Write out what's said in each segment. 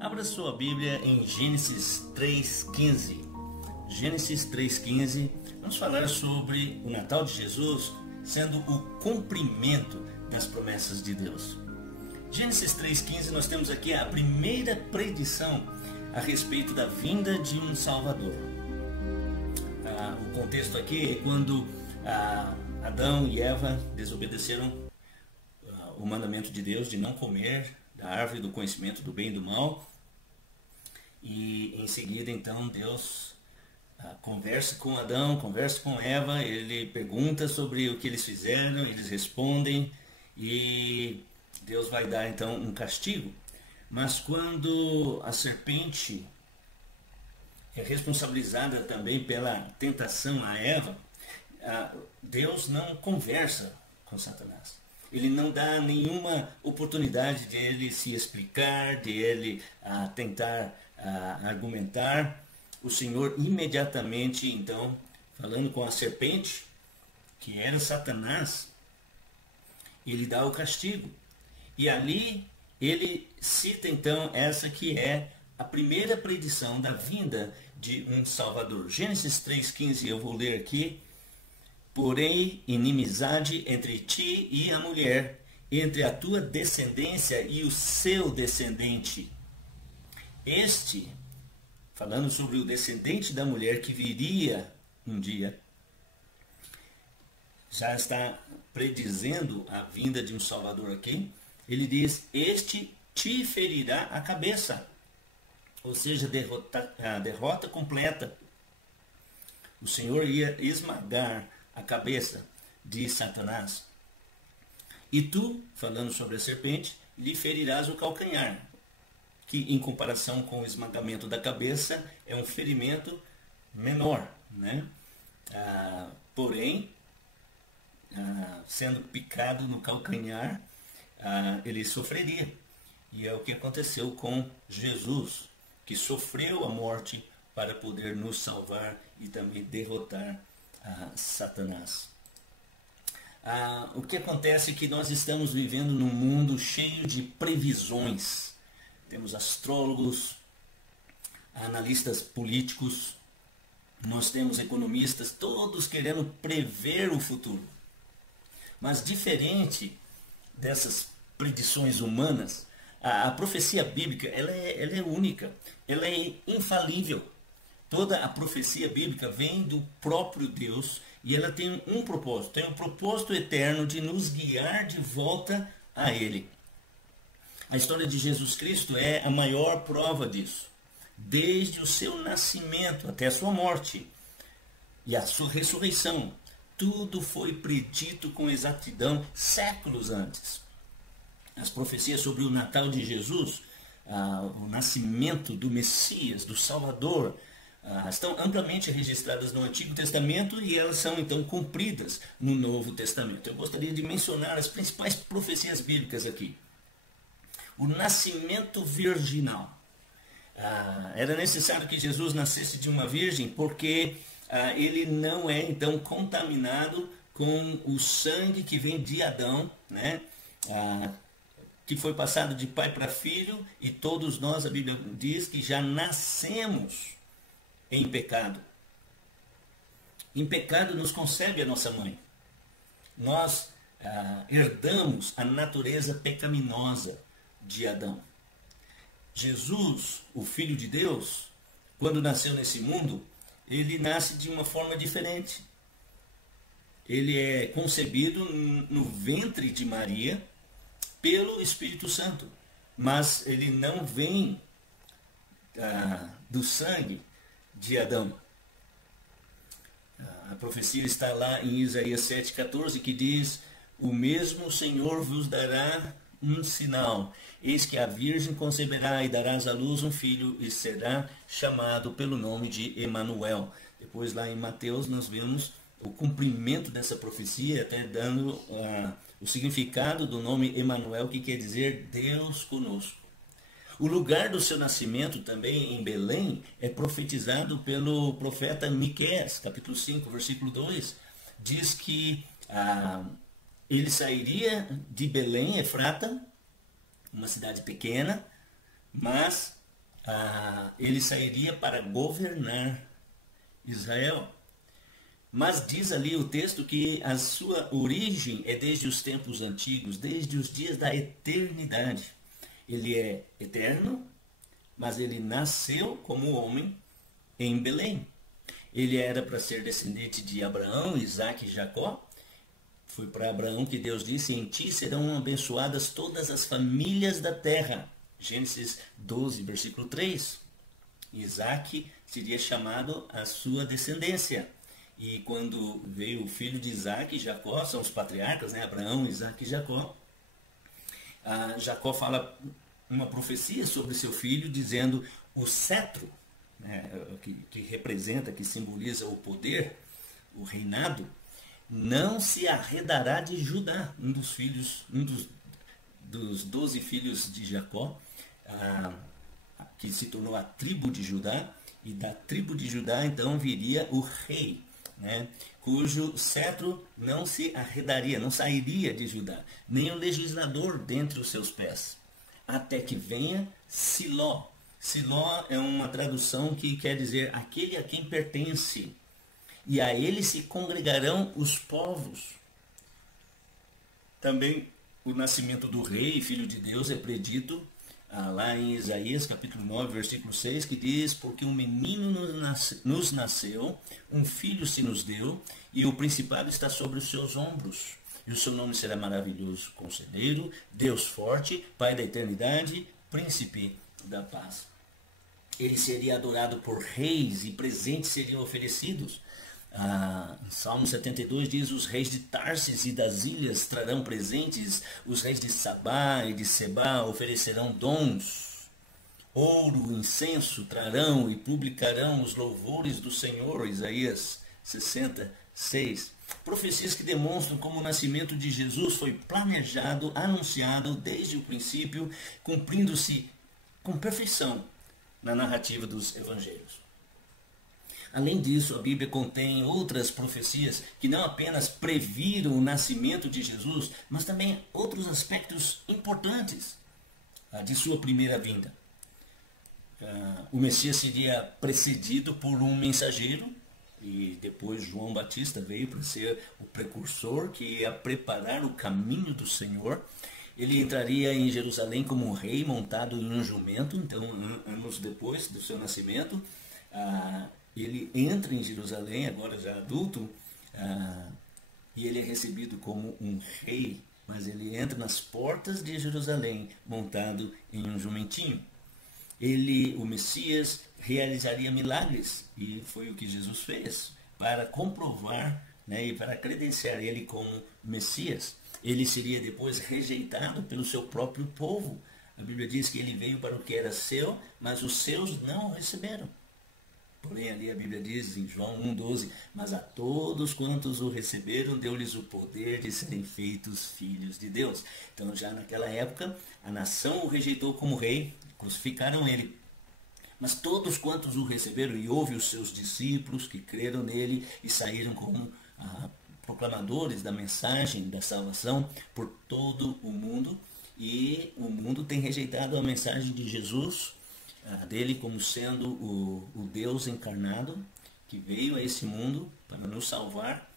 Abra sua Bíblia em Gênesis 3,15. Gênesis 3,15, vamos falar sobre o Natal de Jesus sendo o cumprimento das promessas de Deus. Gênesis 3,15, nós temos aqui a primeira predição a respeito da vinda de um Salvador. O contexto aqui é quando Adão e Eva desobedeceram o mandamento de Deus de não comer da árvore do conhecimento do bem e do mal. E em seguida, então, Deus conversa com Adão, conversa com Eva, ele pergunta sobre o que eles fizeram, eles respondem e Deus vai dar então um castigo. Mas quando a serpente é responsabilizada também pela tentação a Eva, Deus não conversa com Satanás. Ele não dá nenhuma oportunidade de ele se explicar, de ele tentar argumentar. O Senhor imediatamente, então, falando com a serpente, que era Satanás, ele dá o castigo. E ali ele cita então essa que é a primeira predição da vinda de um Salvador. Gênesis 3,15, eu vou ler aqui. Porém, inimizade entre ti e a mulher, entre a tua descendência e o seu descendente. Este, falando sobre o descendente da mulher que viria um dia, já está predizendo a vinda de um Salvador aqui. Ele diz, este te ferirá a cabeça, ou seja, a derrota completa. O Senhor ia esmagar a cabeça de Satanás. E tu, falando sobre a serpente, lhe ferirás o calcanhar, que em comparação com o esmagamento da cabeça é um ferimento menor, né? Porém, sendo picado no calcanhar, ele sofreria. E é o que aconteceu com Jesus, que sofreu a morte para poder nos salvar e também derrotar Satanás. O que acontece é que nós estamos vivendo num mundo cheio de previsões. Temos astrólogos, analistas políticos, nós temos economistas, todos querendo prever o futuro. Mas diferente dessas predições humanas, a profecia bíblica ela é única, ela é infalível. Toda a profecia bíblica vem do próprio Deus e ela tem um propósito, tem um propósito eterno de nos guiar de volta a Ele. A história de Jesus Cristo é a maior prova disso. Desde o seu nascimento até a sua morte e a sua ressurreição, tudo foi predito com exatidão séculos antes. As profecias sobre o Natal de Jesus, o nascimento do Messias, do Salvador, estão amplamente registradas no Antigo Testamento e elas são então cumpridas no Novo Testamento. Eu gostaria de mencionar as principais profecias bíblicas aqui. O nascimento virginal. Era necessário que Jesus nascesse de uma virgem porque ele não é então contaminado com o sangue que vem de Adão, né? Que foi passado de pai para filho, e todos nós, a Bíblia diz que já nascemos em pecado. Em pecado nos concebe a nossa mãe. Nós herdamos a natureza pecaminosa de Adão. Jesus, o Filho de Deus, quando nasceu nesse mundo, ele nasce de uma forma diferente. Ele é concebido no ventre de Maria pelo Espírito Santo, mas ele não vem do sangue de Adão. A profecia está lá em Isaías 7,14, que diz, o mesmo Senhor vos dará um sinal, eis que a virgem conceberá e darás à luz um filho e será chamado pelo nome de Emanuel. Depois lá em Mateus nós vemos o cumprimento dessa profecia, até dando o significado do nome Emanuel, que quer dizer Deus conosco. O lugar do seu nascimento também em Belém é profetizado pelo profeta Miqueias, capítulo 5, versículo 2. Diz que ele sairia de Belém, Efrata, uma cidade pequena, mas ele sairia para governar Israel. Mas diz ali o texto que a sua origem é desde os tempos antigos, desde os dias da eternidade. Ele é eterno, mas ele nasceu como homem em Belém. Ele era para ser descendente de Abraão, Isaque e Jacó. Foi para Abraão que Deus disse: em ti serão abençoadas todas as famílias da terra. Gênesis 12, versículo 3. Isaque seria chamado a sua descendência. E quando veio o filho de Isaque e Jacó, são os patriarcas, né? Abraão, Isaque e Jacó. Jacó fala uma profecia sobre seu filho, dizendo: o cetro, né, que representa, que simboliza o poder, o reinado, não se arredará de Judá. Um dos 12 filhos de Jacó, que se tornou a tribo de Judá, e da tribo de Judá então viria o rei, né, cujo cetro não se arredaria, não sairia de Judá, nem o legislador dentre os seus pés, até que venha Siló. Siló é uma tradução que quer dizer aquele a quem pertence, e a ele se congregarão os povos. Também o nascimento do rei, filho de Deus, é predito lá em Isaías capítulo 9, versículo 6, que diz: porque um menino nos nasceu, um filho se nos deu, e o principado está sobre os seus ombros. E o seu nome será maravilhoso, Conselheiro, Deus forte, Pai da eternidade, Príncipe da paz. Ele seria adorado por reis e presentes seriam oferecidos. Em Salmo 72 diz: os reis de Tarsis e das ilhas trarão presentes, os reis de Sabá e de Sebá oferecerão dons. Ouro, incenso trarão e publicarão os louvores do Senhor. Isaías 66. Profecias que demonstram como o nascimento de Jesus foi planejado, anunciado desde o princípio, cumprindo-se com perfeição na narrativa dos evangelhos. Além disso, a Bíblia contém outras profecias que não apenas previram o nascimento de Jesus, mas também outros aspectos importantes de sua primeira vinda. O Messias seria precedido por um mensageiro, e depois João Batista veio para ser o precursor que ia preparar o caminho do Senhor. Ele entraria em Jerusalém como um rei montado em um jumento. Então, anos depois do seu nascimento, ele entra em Jerusalém, agora já adulto, e ele é recebido como um rei, mas ele entra nas portas de Jerusalém montado em um jumentinho. O Messias, realizaria milagres, e foi o que Jesus fez, para comprovar, né, e para credenciar ele como Messias. Ele seria depois rejeitado pelo seu próprio povo. A Bíblia diz que ele veio para o que era seu, mas os seus não o receberam. Porém, ali a Bíblia diz em João 1,12: mas a todos quantos o receberam, deu-lhes o poder de serem feitos filhos de Deus. Então, já naquela época, a nação o rejeitou como rei, crucificaram ele. Mas todos quantos o receberam, e houve os seus discípulos que creram nele e saíram como proclamadores da mensagem da salvação por todo o mundo. E o mundo tem rejeitado a mensagem de Jesus, dele como sendo o Deus encarnado, que veio a esse mundo para nos salvar.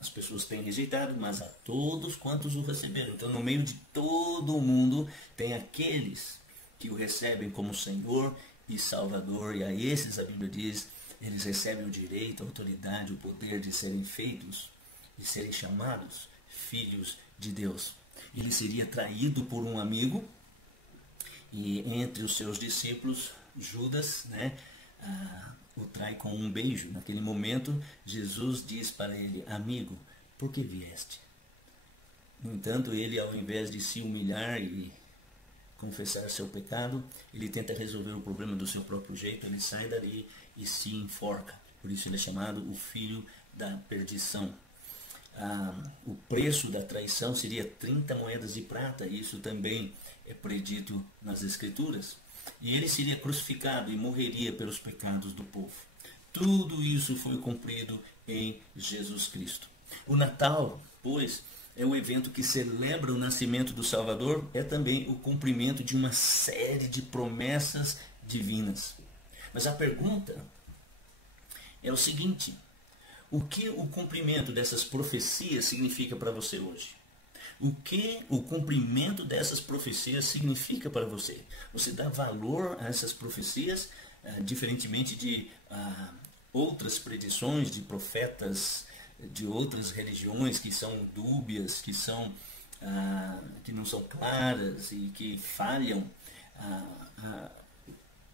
As pessoas têm rejeitado, mas a todos quantos o receberam. Então, no meio de todo o mundo, tem aqueles que o recebem como Senhor e Salvador, e a esses, a Bíblia diz, eles recebem o direito, a autoridade, o poder de serem feitos, de serem chamados filhos de Deus. Ele seria traído por um amigo, e entre os seus discípulos, Judas, né, o trai com um beijo. Naquele momento, Jesus diz para ele: amigo, por que vieste? No entanto, ele, ao invés de se humilhar e confessar seu pecado, ele tenta resolver o problema do seu próprio jeito. Ele sai dali e se enforca. Por isso ele é chamado o filho da perdição. O preço da traição seria 30 moedas de prata. Isso também é predito nas Escrituras. E ele seria crucificado e morreria pelos pecados do povo. Tudo isso foi cumprido em Jesus Cristo. O Natal, pois, é o evento que celebra o nascimento do Salvador, é também o cumprimento de uma série de promessas divinas. Mas a pergunta é o seguinte: o que o cumprimento dessas profecias significa para você hoje? O que o cumprimento dessas profecias significa para você? Você dá valor a essas profecias, diferentemente de outras predições de profetas de outras religiões que são dúbias, que não são claras e que falham.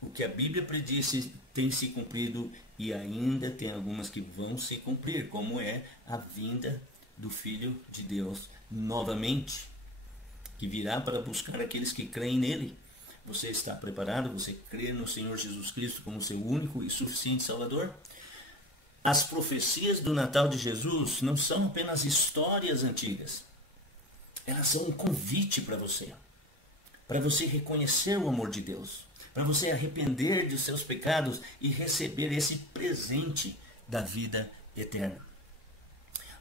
O que a Bíblia predisse tem se cumprido e ainda tem algumas que vão se cumprir, como é a vinda do Filho de Deus novamente, que virá para buscar aqueles que creem nele. Você está preparado? Você crê no Senhor Jesus Cristo como seu único e suficiente Salvador? As profecias do Natal de Jesus não são apenas histórias antigas. Elas são um convite para você reconhecer o amor de Deus, para você arrepender de seus pecados e receber esse presente da vida eterna.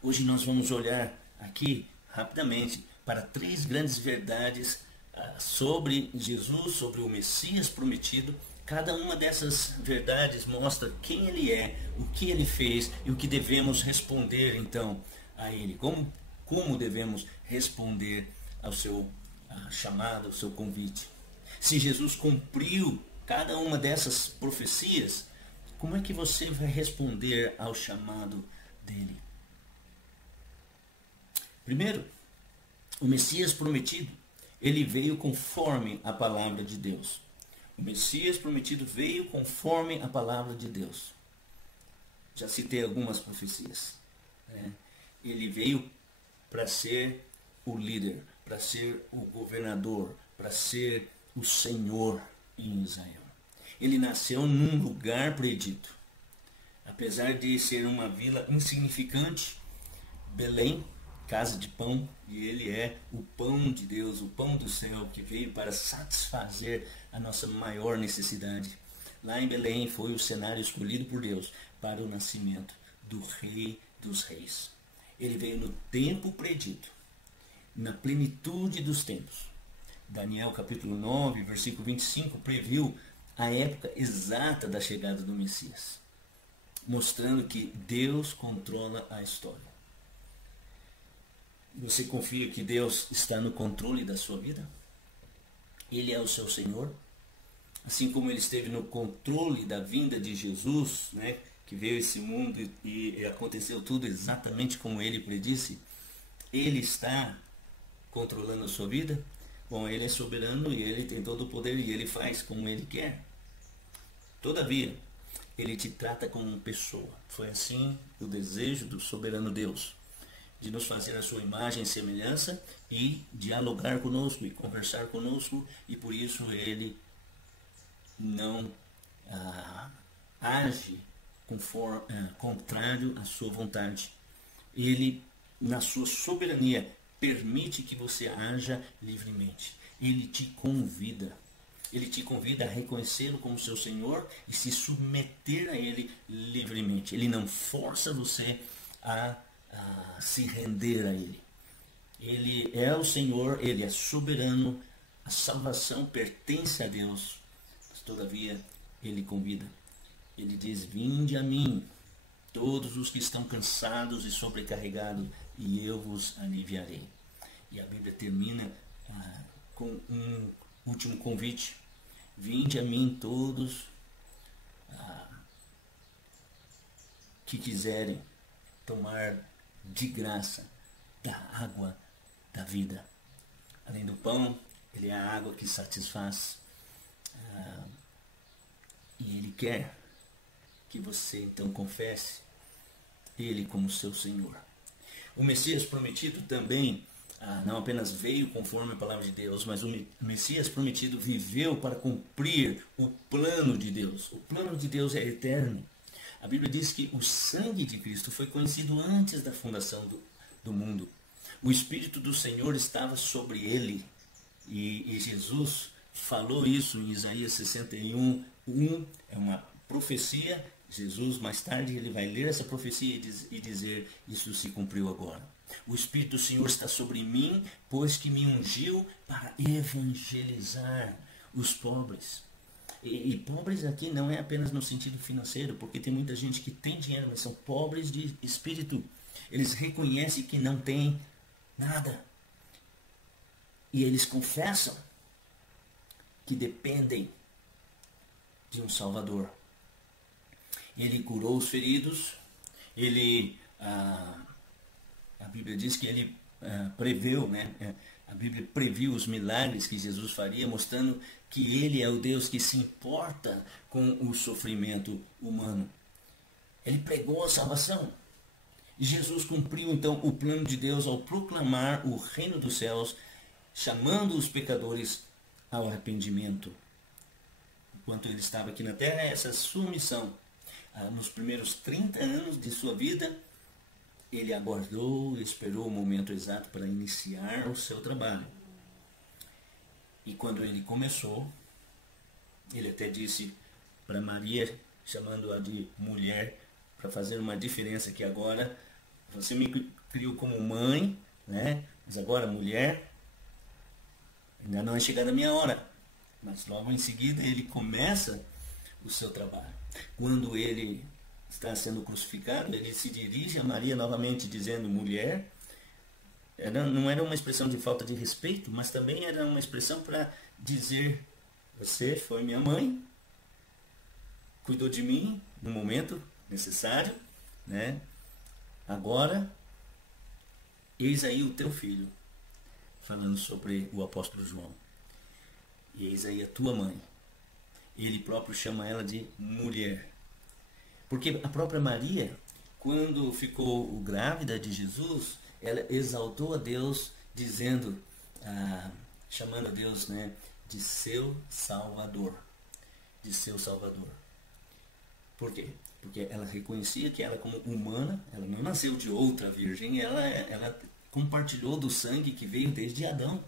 Hoje nós vamos olhar aqui rapidamente para 3 grandes verdades sobre Jesus, sobre o Messias prometido. Cada uma dessas verdades mostra quem ele é, o que ele fez e o que devemos responder então a ele. Como devemos responder ao seu chamado, ao seu convite. Se Jesus cumpriu cada uma dessas profecias, como é que você vai responder ao chamado dele? Primeiro, o Messias prometido, ele veio conforme a palavra de Deus. O Messias prometido veio conforme a palavra de Deus. Já citei algumas profecias. Ele veio para ser o líder, para ser o governador, para ser o Senhor em Israel. Ele nasceu num lugar predito. Apesar de ser uma vila insignificante, Belém, casa de pão, e ele é o pão de Deus, o pão do céu, que veio para satisfazer a nossa maior necessidade. Lá em Belém foi o cenário escolhido por Deus para o nascimento do Rei dos Reis. Ele veio no tempo predito, na plenitude dos tempos. Daniel capítulo 9, versículo 25, previu a época exata da chegada do Messias, mostrando que Deus controla a história. Você confia que Deus está no controle da sua vida? Ele é o seu Senhor? Assim como ele esteve no controle da vinda de Jesus, que veio a esse mundo e aconteceu tudo exatamente como ele predisse, ele está controlando a sua vida? Bom, ele é soberano e ele tem todo o poder e ele faz como ele quer. Todavia, ele te trata como pessoa. Foi assim o desejo do soberano Deus, de nos fazer a sua imagem e semelhança e dialogar conosco e conversar conosco, e por isso ele não age contrário à sua vontade. Ele, na sua soberania, permite que você haja livremente. Ele te convida a reconhecê-lo como seu Senhor e se submeter a ele livremente. Ele não força você a se render a ele. Ele é o Senhor, ele é soberano, a salvação pertence a Deus, mas todavia ele convida. Ele diz: vinde a mim, todos os que estão cansados e sobrecarregados, e eu vos aliviarei. E a Bíblia termina com um último convite: vinde a mim todos que quiserem tomar de graça da água da vida. Além do pão, ele é a água que satisfaz. E ele quer que você então confesse ele como seu Senhor. O Messias prometido também não apenas veio conforme a palavra de Deus, mas o Messias prometido viveu para cumprir o plano de Deus. O plano de Deus é eterno. A Bíblia diz que o sangue de Cristo foi conhecido antes da fundação do mundo. O Espírito do Senhor estava sobre ele. E Jesus falou isso em Isaías 61:1. É uma profecia. Jesus, mais tarde, ele vai ler essa profecia e dizer: isso se cumpriu agora. O Espírito do Senhor está sobre mim, pois que me ungiu para evangelizar os pobres. E pobres aqui não é apenas no sentido financeiro, porque tem muita gente que tem dinheiro, mas são pobres de espírito. Eles reconhecem que não têm nada. E eles confessam que dependem de um Salvador. Ele curou os feridos, a Bíblia diz que ele preveu, né? A Bíblia previu os milagres que Jesus faria, mostrando que ele é o Deus que se importa com o sofrimento humano. Ele pregou a salvação. E Jesus cumpriu então o plano de Deus ao proclamar o reino dos céus, chamando os pecadores ao arrependimento. Enquanto ele estava aqui na terra, essa é a sua missão. Nos primeiros 30 anos de sua vida, ele aguardou e esperou o momento exato para iniciar o seu trabalho. E quando ele começou, ele até disse para Maria, chamando-a de mulher, para fazer uma diferença, que agora você me criou como mãe, né? Mas agora mulher, ainda não é chegada a minha hora. Mas logo em seguida ele começa o seu trabalho. Quando ele está sendo crucificado, ele se dirige a Maria novamente dizendo mulher. Não era uma expressão de falta de respeito, mas também era uma expressão para dizer: você foi minha mãe, cuidou de mim no momento necessário, né? Agora, eis aí o teu filho, falando sobre o apóstolo João. E eis aí a tua mãe. Ele próprio chama ela de mulher. Porque a própria Maria, quando ficou grávida de Jesus, ela exaltou a Deus, dizendo, chamando a Deus, né, de seu Salvador. De seu Salvador. Por quê? Porque ela reconhecia que ela, como humana, ela não nasceu de outra virgem, ela compartilhou do sangue que veio desde Adão.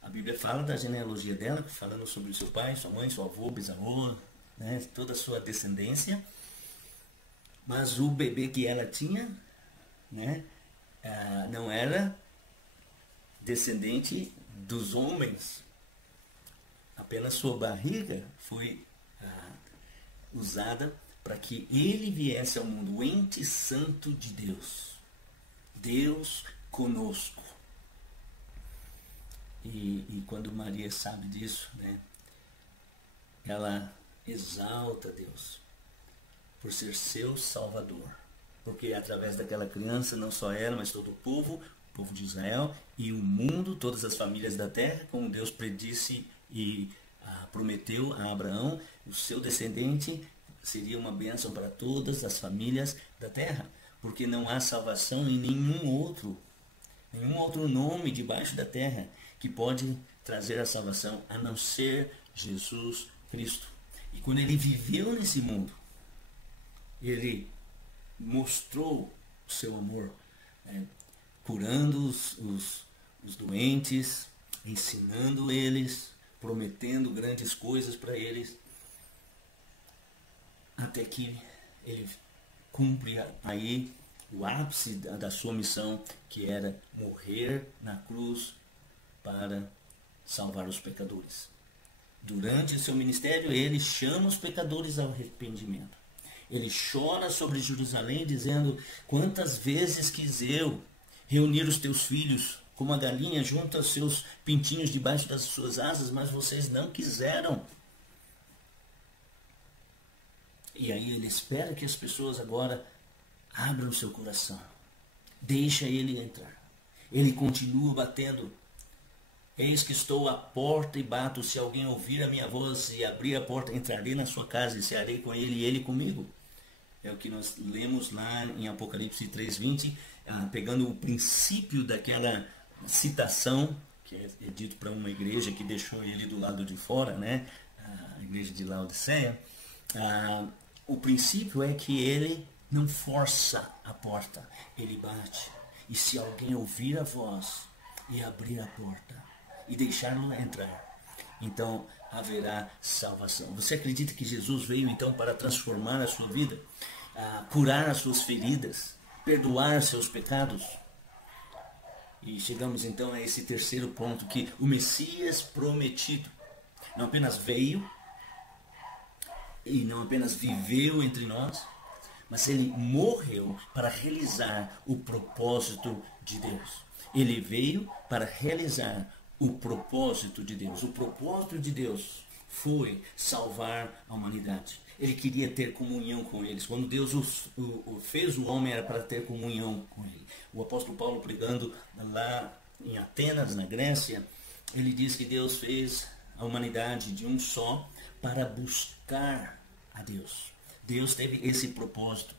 A Bíblia fala da genealogia dela, falando sobre o seu pai, sua mãe, seu avô, bisavô, né, toda a sua descendência. Mas o bebê que ela tinha, né, não era descendente dos homens. Apenas sua barriga foi usada para que ele viesse ao mundo, o ente santo de Deus. Deus conosco. E quando Maria sabe disso, né, ela exalta Deus por ser seu Salvador. Porque através daquela criança, não só ela, mas todo o povo de Israel e o mundo, todas as famílias da terra, como Deus predisse e prometeu a Abraão, o seu descendente seria uma bênção para todas as famílias da terra. Porque não há salvação em nenhum outro nome debaixo da terra que pode trazer a salvação, a não ser Jesus Cristo. E quando ele viveu nesse mundo, ele mostrou o seu amor, né, curando os doentes, ensinando eles, prometendo grandes coisas para eles, até que ele cumpre aí o ápice da sua missão, que era morrer na cruz para salvar os pecadores. Durante o seu ministério, ele chama os pecadores ao arrependimento. Ele chora sobre Jerusalém, dizendo: quantas vezes quis eu reunir os teus filhos, como a galinha junta os seus pintinhos debaixo das suas asas, mas vocês não quiseram. E aí ele espera que as pessoas agora abram o seu coração. Deixa ele entrar. Ele continua batendo. Eis que estou à porta e bato. Se alguém ouvir a minha voz e abrir a porta, entrarei na sua casa e cearei com ele e ele comigo. É o que nós lemos lá em Apocalipse 3:20, pegando o princípio daquela citação, que é dito para uma igreja que deixou ele do lado de fora, né? A igreja de Laodiceia. O princípio é que ele não força a porta, ele bate. E se alguém ouvir a voz e abrir a porta e deixá-lo entrar, então haverá salvação. Você acredita que Jesus veio então para transformar a sua vida, curar as suas feridas, perdoar seus pecados? E chegamos então a esse terceiro ponto, que o Messias prometido não apenas veio e não apenas viveu entre nós, mas ele morreu para realizar o propósito de Deus. Ele veio para realizar o propósito de Deus. O propósito de Deus foi salvar a humanidade. Ele queria ter comunhão com eles. Quando Deus fez o homem, era para ter comunhão com ele. O apóstolo Paulo, pregando lá em Atenas, na Grécia, ele diz que Deus fez a humanidade de um só para buscar a Deus. Deus teve esse propósito.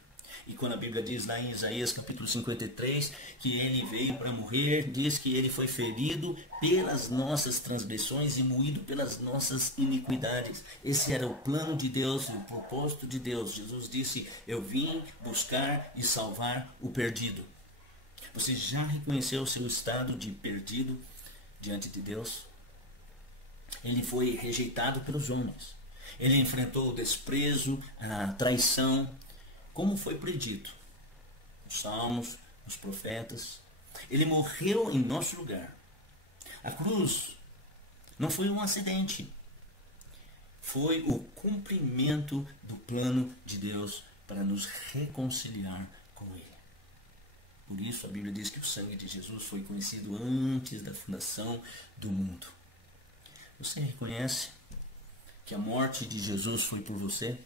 E quando a Bíblia diz lá em Isaías capítulo 53 que ele veio para morrer, diz que ele foi ferido pelas nossas transgressões e moído pelas nossas iniquidades. Esse era o plano de Deus e o propósito de Deus. Jesus disse: eu vim buscar e salvar o perdido. Você já reconheceu o seu estado de perdido diante de Deus? Ele foi rejeitado pelos homens. Ele enfrentou o desprezo, a traição, como foi predito nos Salmos, nos profetas. Ele morreu em nosso lugar. A cruz não foi um acidente. Foi o cumprimento do plano de Deus para nos reconciliar com Ele. Por isso a Bíblia diz que o sangue de Jesus foi conhecido antes da fundação do mundo. Você reconhece que a morte de Jesus foi por você?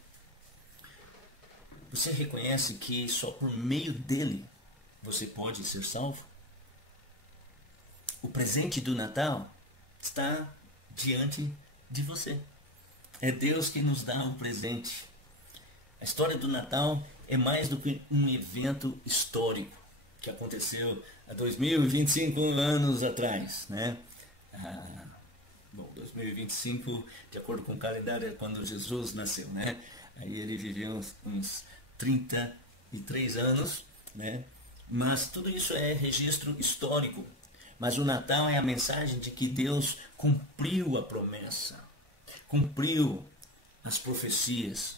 Você reconhece que só por meio dele você pode ser salvo? O presente do Natal está diante de você. É Deus que nos dá o presente. A história do Natal é mais do que um evento histórico que aconteceu há 2025 anos atrás, né? 2025, de acordo com o calendário, é quando Jesus nasceu, né? Aí ele viveu uns 33 anos, né? Mas tudo isso é registro histórico. Mas o Natal é a mensagem de que Deus cumpriu a promessa, cumpriu as profecias.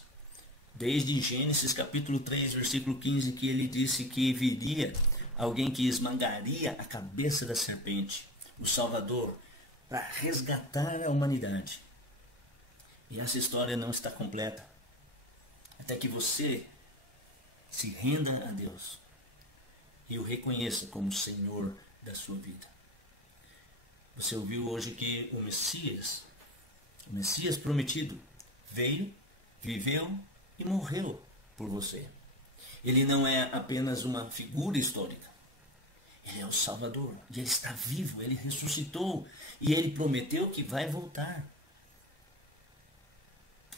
Desde Gênesis capítulo 3, versículo 15, que ele disse que viria alguém que esmagaria a cabeça da serpente, o Salvador, para resgatar a humanidade. E essa história não está completa até que você se renda a Deus e o reconheça como Senhor da sua vida. Você ouviu hoje que o Messias prometido, veio, viveu e morreu por você. Ele não é apenas uma figura histórica. Ele é o Salvador. E ele está vivo, ele ressuscitou. E ele prometeu que vai voltar.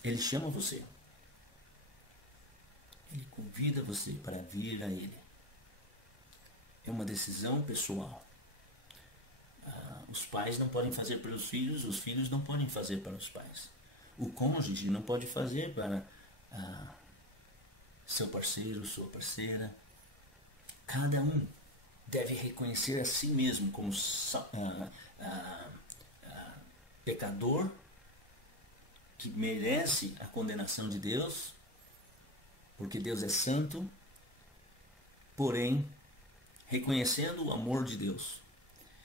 Ele chama você. Ele convida você para vir a ele. É uma decisão pessoal. Os pais não podem fazer pelos filhos, os filhos não podem fazer para os pais. O cônjuge não pode fazer para seu parceiro, sua parceira. Cada um deve reconhecer a si mesmo como pecador que merece a condenação de Deus, porque Deus é santo, porém reconhecendo o amor de Deus,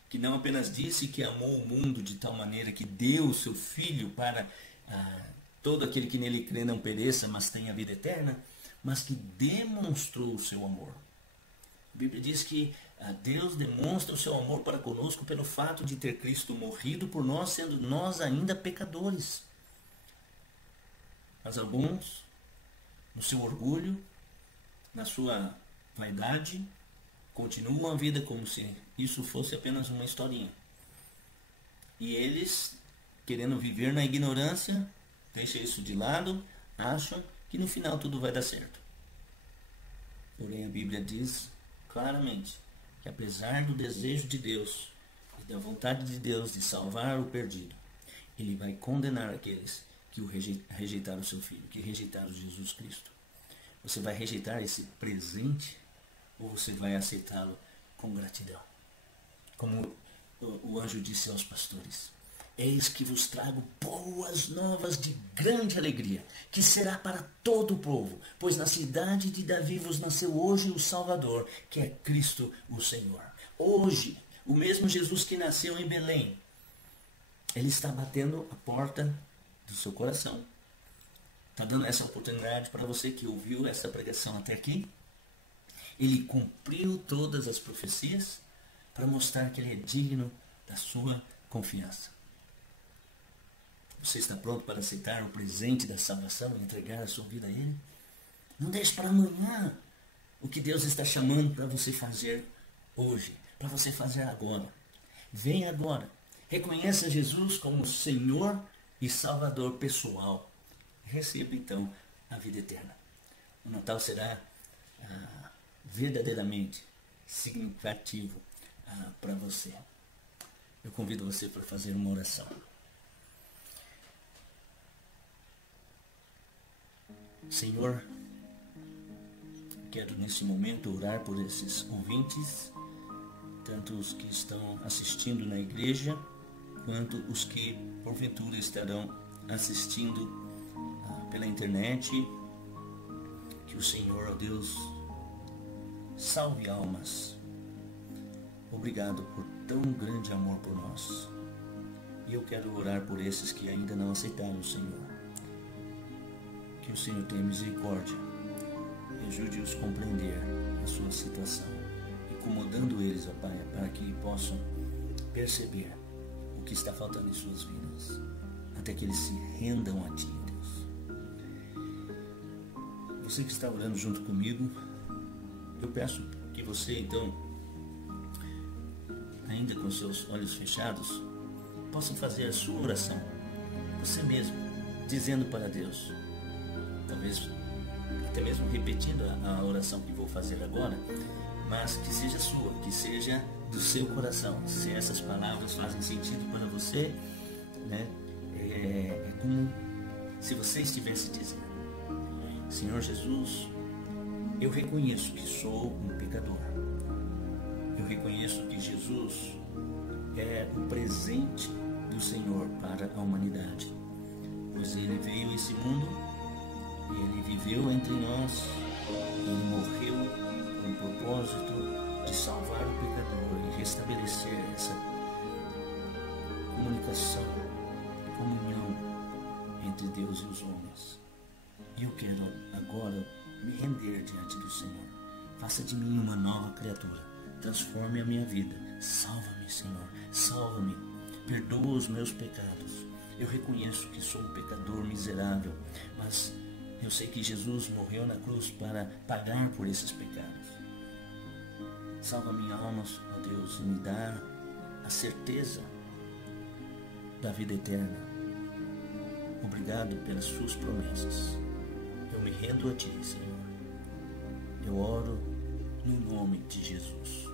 que não apenas disse que amou o mundo de tal maneira que deu o seu Filho para todo aquele que nele crê não pereça, mas tenha vida eterna, mas que demonstrou o seu amor. A Bíblia diz que Deus demonstra o seu amor para conosco pelo fato de ter Cristo morrido por nós, sendo nós ainda pecadores. Mas alguns, no seu orgulho, na sua vaidade, continuam a vida como se isso fosse apenas uma historinha. E eles, querendo viver na ignorância, deixam isso de lado, acham que no final tudo vai dar certo. Porém, a Bíblia diz claramente que apesar do desejo de Deus e da vontade de Deus de salvar o perdido, Ele vai condenar aqueles que rejeitaram o seu Filho, que rejeitaram Jesus Cristo. Você vai rejeitar esse presente ou você vai aceitá-lo com gratidão? Como o anjo disse aos pastores: eis que vos trago boas novas de grande alegria, que será para todo o povo, pois na cidade de Davi vos nasceu hoje o Salvador, que é Cristo o Senhor. Hoje, O mesmo Jesus que nasceu em Belém, ele está batendo a porta do seu coração. Está dando essa oportunidade para você que ouviu essa pregação até aqui. Ele cumpriu todas as profecias para mostrar que ele é digno da sua confiança. Você está pronto para aceitar o presente da salvação e entregar a sua vida a Ele? Não deixe para amanhã o que Deus está chamando para você fazer hoje, para você fazer agora. Venha agora. Reconheça Jesus como Senhor e Salvador pessoal. Receba então a vida eterna. O Natal será verdadeiramente significativo para você. Eu convido você para fazer uma oração. Senhor, quero nesse momento orar por esses ouvintes, tanto os que estão assistindo na igreja, quanto os que porventura estarão assistindo pela internet. Que o Senhor, ó Deus, salve almas. Obrigado por tão grande amor por nós. E eu quero orar por esses que ainda não aceitaram o Senhor. Que o Senhor tenha misericórdia e ajude-os a compreender a sua situação, incomodando eles, ó Pai, para que possam perceber o que está faltando em suas vidas, até que eles se rendam a Ti, Deus. Você que está orando junto comigo, eu peço que você, então, ainda com seus olhos fechados, possa fazer a sua oração, você mesmo, dizendo para Deus, talvez até mesmo repetindo a oração que vou fazer agora, mas que seja sua, que seja do seu coração. Se essas palavras fazem sentido para você, né, é como se você estivesse dizendo: Senhor Jesus, eu reconheço que sou um pecador. Eu reconheço que Jesus é o presente do Senhor para a humanidade, pois Ele veio a esse mundo, Ele viveu entre nós, Ele morreu com o propósito de salvar o pecador e restabelecer essa comunicação, comunhão entre Deus e os homens. E eu quero agora me render diante do Senhor. Faça de mim uma nova criatura. Transforme a minha vida. Salva-me, Senhor. Salva-me. Perdoa os meus pecados. Eu reconheço que sou um pecador miserável, mas eu sei que Jesus morreu na cruz para pagar por esses pecados. Salva minha alma, ó Deus, e me dá a certeza da vida eterna. Obrigado pelas suas promessas. Eu me rendo a Ti, Senhor. Eu oro no nome de Jesus.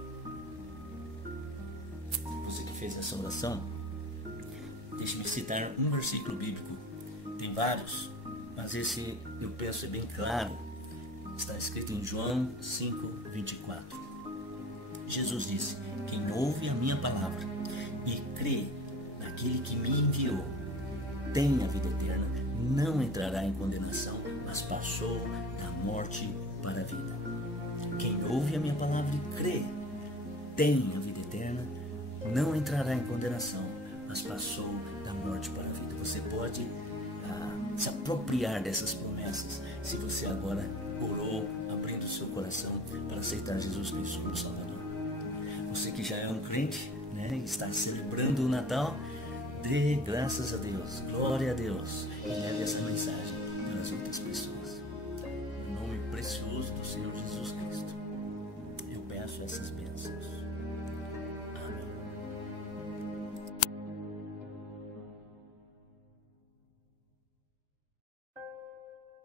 Você que fez essa oração, deixe-me citar um versículo bíblico. Tem vários, mas esse eu penso é bem claro. Está escrito em João 5:24. Jesus disse: quem ouve a minha palavra e crê naquele que me enviou, tem a vida eterna, não entrará em condenação, mas passou da morte para a vida. Quem ouve a minha palavra e crê, tem a vida eterna, não entrará em condenação, mas passou da morte para a vida. Você pode se apropriar dessas promessas se você agora orou, abrindo o seu coração para aceitar Jesus Cristo como Salvador. Você que já é um crente, né, está celebrando o Natal, dê graças a Deus, glória a Deus, e leve essa mensagem para as outras pessoas. No nome precioso do Senhor Jesus Cristo, eu peço essas bênçãos.